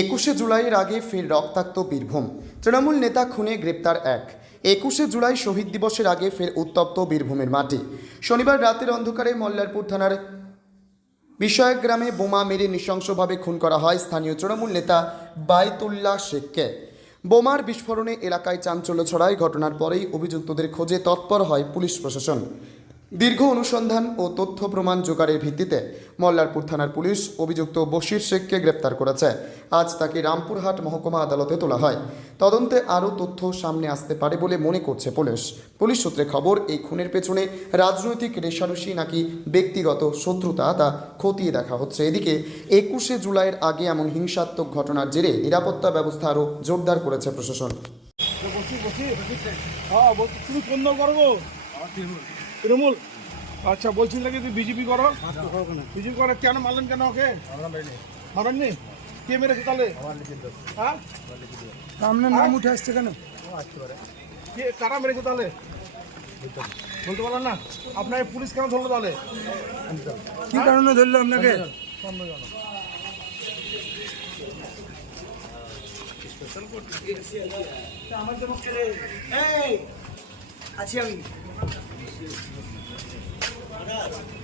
একুশে জুলাইয়ের আগে ফের রক্তাক্ত বীরভূম। তৃণমূল নেতা খুনে গ্রেপ্তার এক। একুশে জুলাই শহীদ দিবসের আগে ফের উত্তপ্ত বীরভূমের মাটি। শনিবার রাতের অন্ধকারে মল্লারপুর থানার বিষয়ক গ্রামে বোমা মেরে নৃশংসভাবে খুন করা হয় স্থানীয় তৃণমূল নেতা বায়তুল্লাহ শেখকে। বোমার বিস্ফোরণে এলাকায় চাঞ্চল্য ছড়ায় ঘটনার পরেই অভিযুক্তদের খোঁজে তৎপর হয় পুলিশ প্রশাসন। দীর্ঘ অনুসন্ধান ও তথ্য প্রমাণ জোগাড়ের ভিত্তিতে মল্লারপুর থানার পুলিশ অভিযুক্ত বশির শেখকে গ্রেপ্তার করেছে। আজ তাকে রামপুরহাট মহকুমা আদালতে তোলা হয়। তদন্তে আরও তথ্য সামনে আসতে পারে বলে মনে করছে পুলিশ। পুলিশ সূত্রে খবর, এই খুনের পেছনে রাজনৈতিক রেশারেশি নাকি ব্যক্তিগত শত্রুতা তা খতিয়ে দেখা হচ্ছে। এদিকে একুশে জুলাইয়ের আগে এমন হিংসাত্মক ঘটনার জেরে নিরাপত্তা ব্যবস্থা আরও জোরদার করেছে প্রশাসন। বলছি তৃণমূল? আচ্ছা বলছিল নাকি তুই বিজেপি করো? বিজেপি করো কেন মারলেন কেন ওকে? মারেননি? কে মেরেছে তাহলে? হ্যাঁ আপনার নাম উঠে আসছে কেন? কে কারা মেরেছে তাহলে? বলতে পারলেন না? আপনার পুলিশ কেন ধরলো তাহলে? কি কারণে ধরলো আপনাকে? আছি আমি। What up?